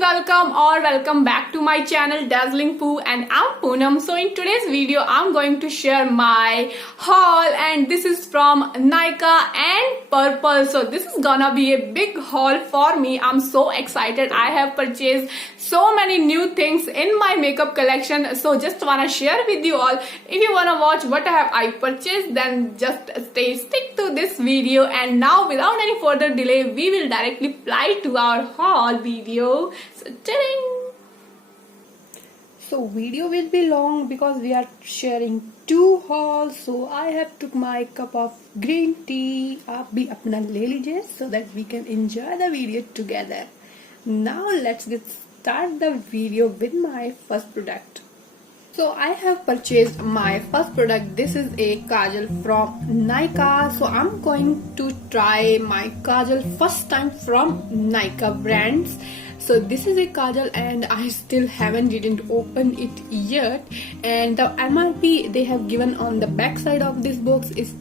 welcome or welcome back to my channel Dazzling Poo, and I'm Poonam. So in today's video I'm going to share my haul, and this is from Nykaa and Purple. So this is gonna be a big haul for me. I'm so excited. I have purchased so many new things in my makeup collection, so just wanna share with you all. If you wanna watch what I purchased, then just stick to this video. And now without any further delay, we will directly fly to our haul video. So So video will be long because we are sharing two hauls. So I have took my cup of green tea. आप भी अपना ले लीजिए so that we can enjoy the video together. Now let's get start the video with my first product. So I have purchased my first product. This is a kajal from Nykaa. So I'm going to try my kajal first time from Nykaa brands. So this is a kajal and I still didn't open it yet, and the MRP they have given on the back side of this box is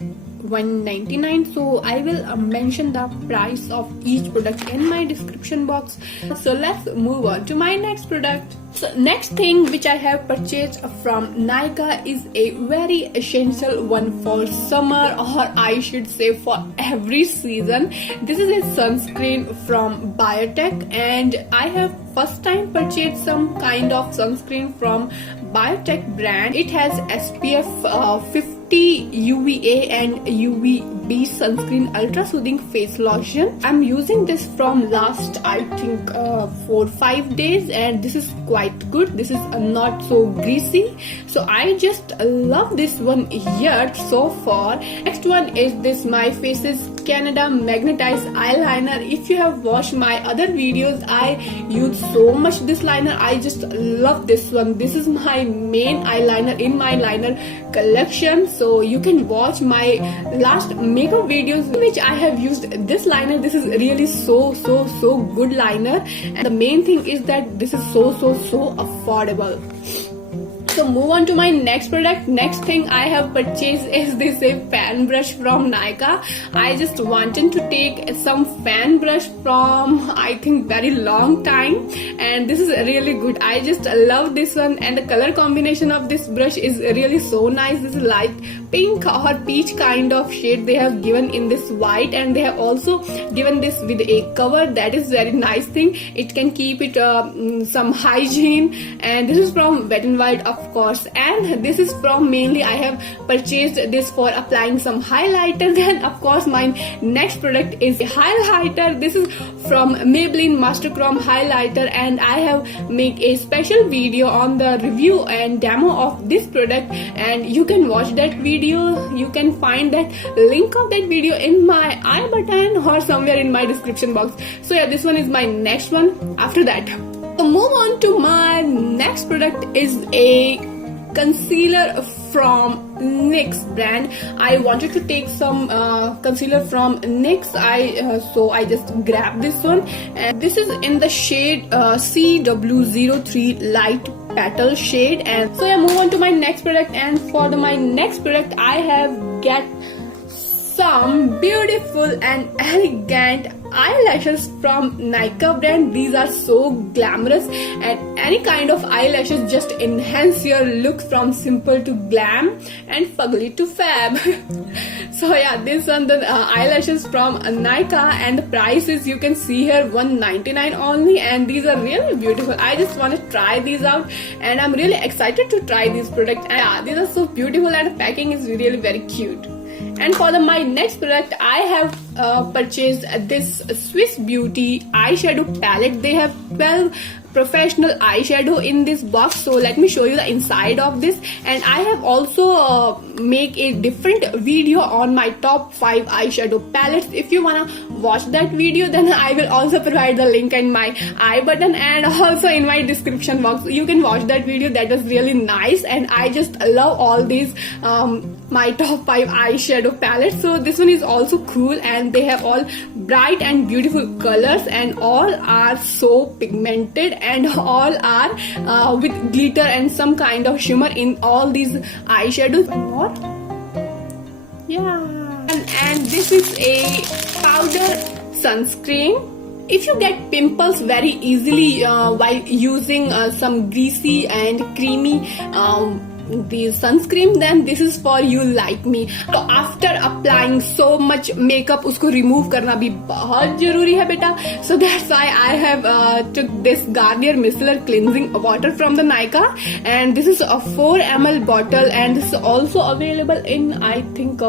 $199. So I will mention the price of each product in my description box. So let's move on to my next product. So next thing which I have purchased from Nykaa is a very essential one for summer, or I should say for every season. This is a sunscreen from Biotech, and I have first time purchased some kind of sunscreen from Biotech brand. It has SPF 50 UVA and UVB sunscreen ultra soothing face lotion. I'm using this from last I think 4-5 days, and this is quite good. This is not so greasy, so I just love this one here so far. Next one is this My Faces Canada magnetized eyeliner. If you have watched my other videos, I use so much this liner. I just love this one. This is my main eyeliner in my liner collection, so you can watch my last makeup videos in which I have used this liner. This is really so good liner, and the main thing is that this is so affordable. So move on to my next product. Next thing I have purchased is this a fan brush from Nykaa. I just wanted to take some fan brush from I think very long time, and this is really good. I just love this one, and the color combination of this brush is really so nice. This is light pink or peach kind of shade they have given in this white, and they have also given this with a cover. That is very nice thing. It can keep it some hygiene, and this is from Wet n Wild of course, and this is from mainly I have purchased this for applying some highlighter. Then of course my next product is a highlighter. This is from Maybelline Master Chrome highlighter, and I have made a special video on the review and demo of this product, and you can watch that video. You can find that link of that video in my I button or somewhere in my description box. So yeah, this one is my next one after that. So move on to my next product is a concealer from NYX brand. I wanted to take some concealer from NYX. So I just grabbed this one, and this is in the shade CW03 light petal shade. And so I move on to my next product, and for my next product I have get some beautiful and elegant eyelashes from Nykaa brand. These are so glamorous, and any kind of eyelashes just enhance your look from simple to glam and fugly to fab. So yeah, this one the eyelashes from Nykaa, and the price is, you can see here, $199 only, and these are really beautiful. I just want to try these out, and I'm really excited to try these products. And yeah, these are so beautiful, and the packing is really very cute. And for my next product, I have purchased this Swiss Beauty eyeshadow palette. They have 12 professional eyeshadow in this box. So let me show you the inside of this, and I have also make a different video on my top 5 eyeshadow palettes. If you wanna watch that video, then I will also provide the link in my I button and also in my description box. You can watch that video. That was really nice, and I just love all these my top 5 eyeshadow palettes. So this one is also cool, and they have all bright and beautiful colors, and all are so pigmented, and all are with glitter and some kind of shimmer in all these eyeshadows. One more. Yeah. And this is a powder sunscreen If you get pimples very easily while using some greasy and creamy the sunscreen, then this is for you like me. तो after applying so much makeup उसको remove करना भी बहुत जरूरी है बेटा. So that's why I have took this Garnier Micellar cleansing water from the Nykaa, and this is a 4 ml bottle, and this is also available in I think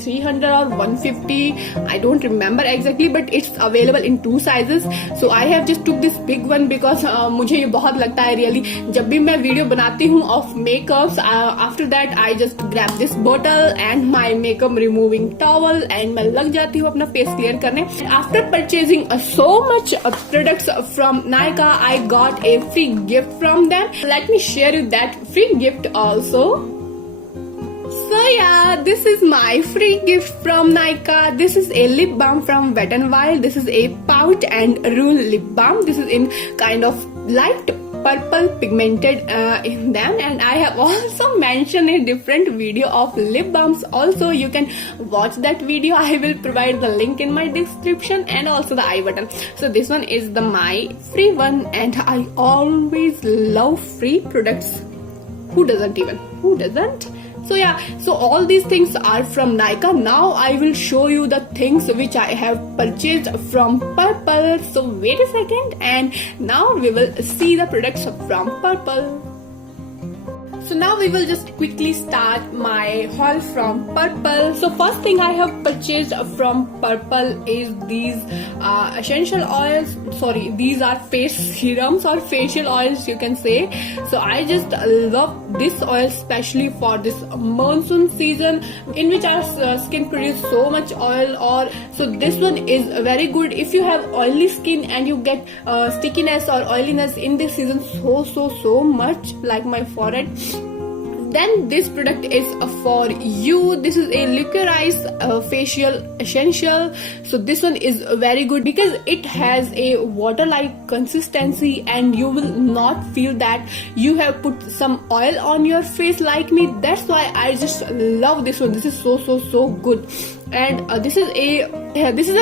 300 or 150, I don't remember exactly, but it's available in 2 sizes. So I have just took this big one because मुझे ये बहुत लगता है really. जब भी मैं video बनाती हूँ of makeups, after that I just grab this bottle and my makeup removing towel and मैं लग जाती हूँ अपना face clear करने. After purchasing so much products from Nykaa, I got a free gift from them. Let me share you that free gift also. So yeah, this is my free gift from Nykaa. This is a lip balm from Wet n Wild. This is a Pout and Rule lip balm. This is in kind of light purple pigmented in them, and I have also mentioned a different video of lip balms also. You can watch that video. I will provide the link in my description and also the I button. So this one is the my free one, and I always love free products. Who doesn't? So yeah, so all these things are from Nykaa. Now I will show you the things which I have purchased from Purplle. So wait a second, and now we will see the products from Purplle. So now we will just quickly start my haul from Purplle. So first thing I have purchased from Purplle is these essential oils. Sorry, these are face serums or facial oils you can say. So I just love this oil especially for this monsoon season in which our skin produces so much oil. Or so this one is very good if you have oily skin and you get stickiness or oiliness in this season so much like my forehead. Then this product is for you. This is a liquorized facial essential. So this one is very good because it has a water-like consistency and you will not feel that you have put some oil on your face like me. That's why I just love this one. This is so good. And this is a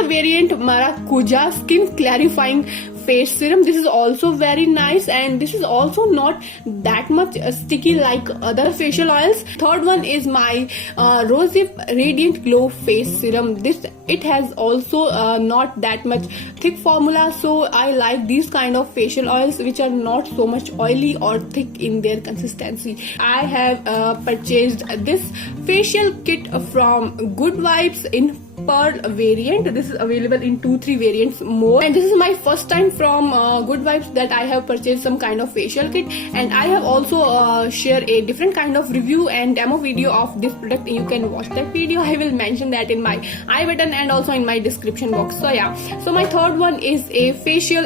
variant Maracuja Skin Clarifying Face Serum. This is also very nice, and this is also not that much sticky like other facial oils. Third one is my Rosehip Radiant Glow Face Serum. It has also not that much thick formula, so I like these kind of facial oils which are not so much oily or thick in their consistency. I have purchased this facial kit from Good Vibes in Pearl variant. This is available in 2-3 variants more, and this is my first time from Good Vibes that I have purchased some kind of facial kit. And I have also shared a different kind of review and demo video of this product. You can watch that video. I will mention that in my I button and also in my description box. So yeah, so my third one is a facial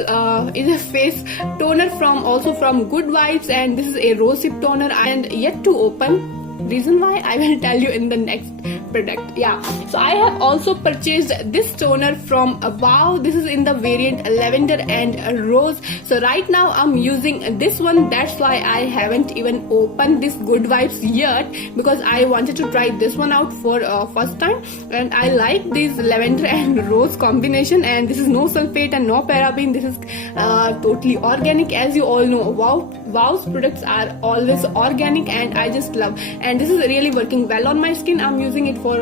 is a face toner from Good Vibes, and this is a rosehip toner and yet to open. Reason why I will tell you in the next product. Yeah, so I have also purchased this toner from Wow. This is in the variant lavender and rose. So right now I'm using this one. That's why I haven't even opened this Good Vibes yet, because I wanted to try this one out for first time, and I like this lavender and rose combination. And this is no sulfate and no paraben. This is totally organic. As you all know, Wow's products are always organic, and I just love. And this is really working well on my skin. I'm using it for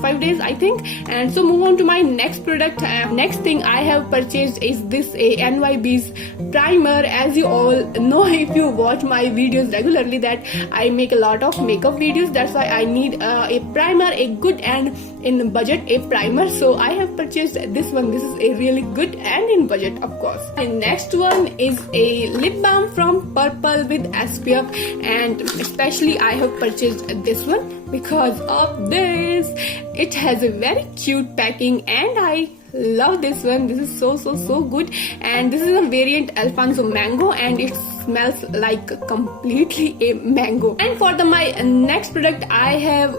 5 days I think. And so move on to my next product. Next thing I have purchased is this NYB's primer. As you all know, if you watch my videos regularly, that I make a lot of makeup videos. That's why I need a primer, a good and in budget a primer. So I have purchased this one. This is a really good and in budget, of course. And next one is a lip balm from Purplle with SPF, and especially I have purchased this one because of this. It has a very cute packing and I love this one. This is so good. And this is a variant Alfonso Mango, and it smells like completely a mango. And for my next product I have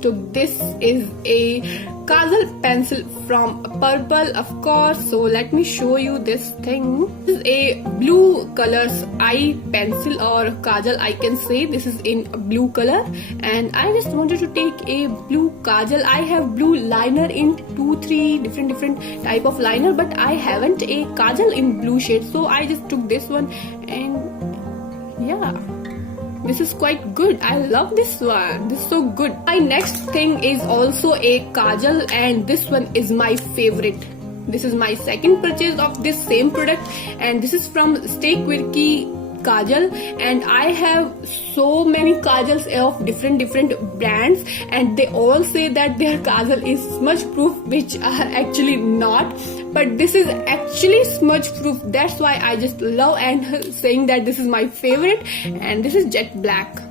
took this is a kajal pencil from Purple, of course. So let me show you this thing. This is a blue color's eye pencil or kajal, I can say. This is in blue color, and I just wanted to take a blue kajal. I have blue liner in 2-3 different type of liner, but I haven't a kajal in blue shade, so I just took this one, and yeah, this is quite good. I love this one. This is so good. My next thing is also a kajal, and this one is my favorite. This is my second purchase of this same product, and this is from Stay Quirky kajal, and I have so many kajals of different brands, and they all say that their kajal is smudge proof, which are actually not, but this is actually smudge proof. That's why I just love and saying that this is my favorite, and this is jet black.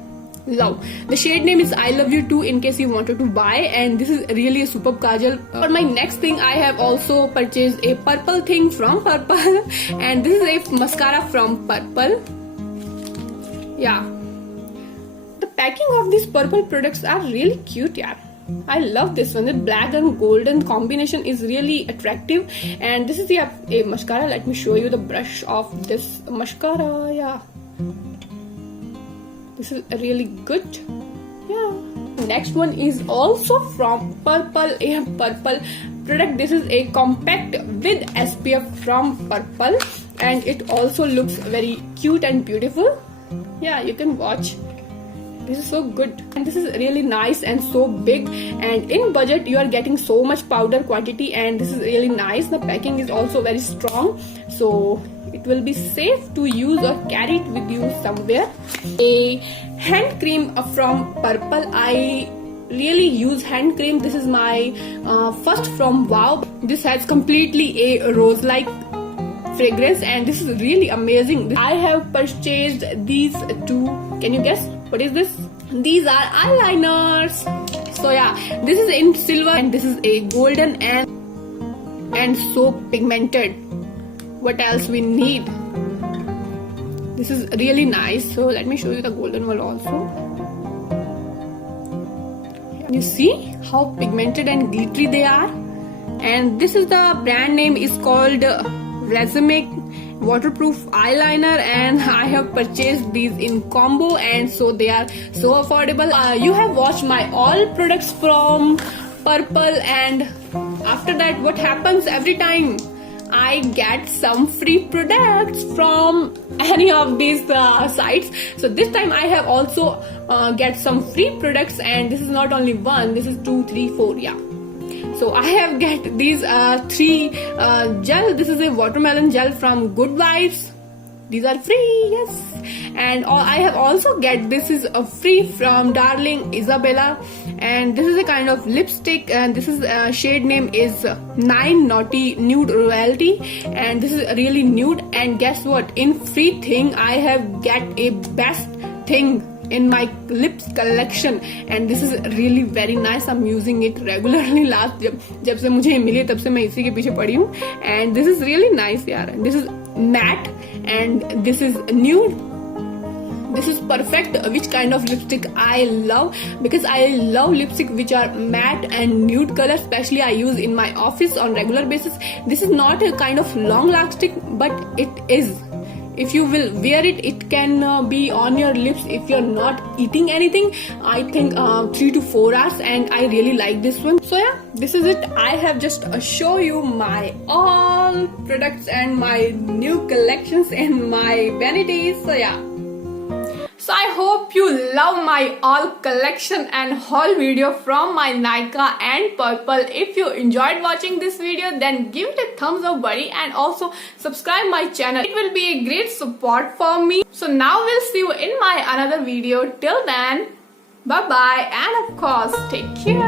Love. The shade name is I Love You Too, in case you wanted to buy, and this is really a superb kajal. For my next thing, I have also purchased a purple thing from Purple and this is a mascara from Purple. Yeah, the packing of these Purple products are really cute. Yeah, I love this one. The black and golden combination is really attractive, and this is a mascara. Let me show you the brush of this mascara. Yeah, this is really good. Yeah, next one is also from Purple, a Purple product. This is a compact with SPF from Purple, and it also looks very cute and beautiful. Yeah, you can watch. This is so good, and this is really nice and so big, and in budget you are getting so much powder quantity, and this is really nice. The packing is also very strong, so it will be safe to use or carry it with you somewhere. A hand cream from Purple. I really use hand cream. This is my first from Wow. This has completely a rose like fragrance, and this is really amazing. I have purchased these two. Can you guess what is this? These are eyeliners. So yeah, this is in silver and this is a golden and so pigmented. What else we need? This is really nice. So let me show you the golden one also. You see how pigmented and glittery they are, and this is the brand name is called Resume waterproof eyeliner, and I have purchased these in combo, and so they are so affordable. You have watched my all products from Purple, and after that what happens every time I get some free products from any of these sites. So this time I have also get some free products, and this is not only one, this is 2, 3, 4. Yeah, so I have get these 3 gel. This is a watermelon gel from Good Vibes. These are free, yes. And I have also get this is a free from Darling Isabella, and this is a kind of lipstick, and this is shade name is 9 Naughty Nude Royalty, and this is really nude. And guess what? In free thing I have get a best thing in my lips collection, and this is really very nice. I'm using it regularly. Last जब से मुझे मिली तब से मैं इसी के पीछे पड़ी हूँ, and this is really nice यार. This is matte and this is nude. This is perfect which kind of lipstick I love, because I love lipstick which are matte and nude color, especially I use in my office on regular basis. This is not a kind of long lasting, but it is. If you will wear it, it can be on your lips if you're not eating anything. I think 3 to 4 hours, and I really like this one. So yeah, this is it. I have just show you my all products and my new collections and my vanities. So yeah. So I hope you love my all collection and haul video from my Nykaa and Purple. If you enjoyed watching this video, then give it a thumbs up buddy, and also subscribe my channel. It will be a great support for me. So now we'll see you in my another video. Till then, bye bye, and of course take care.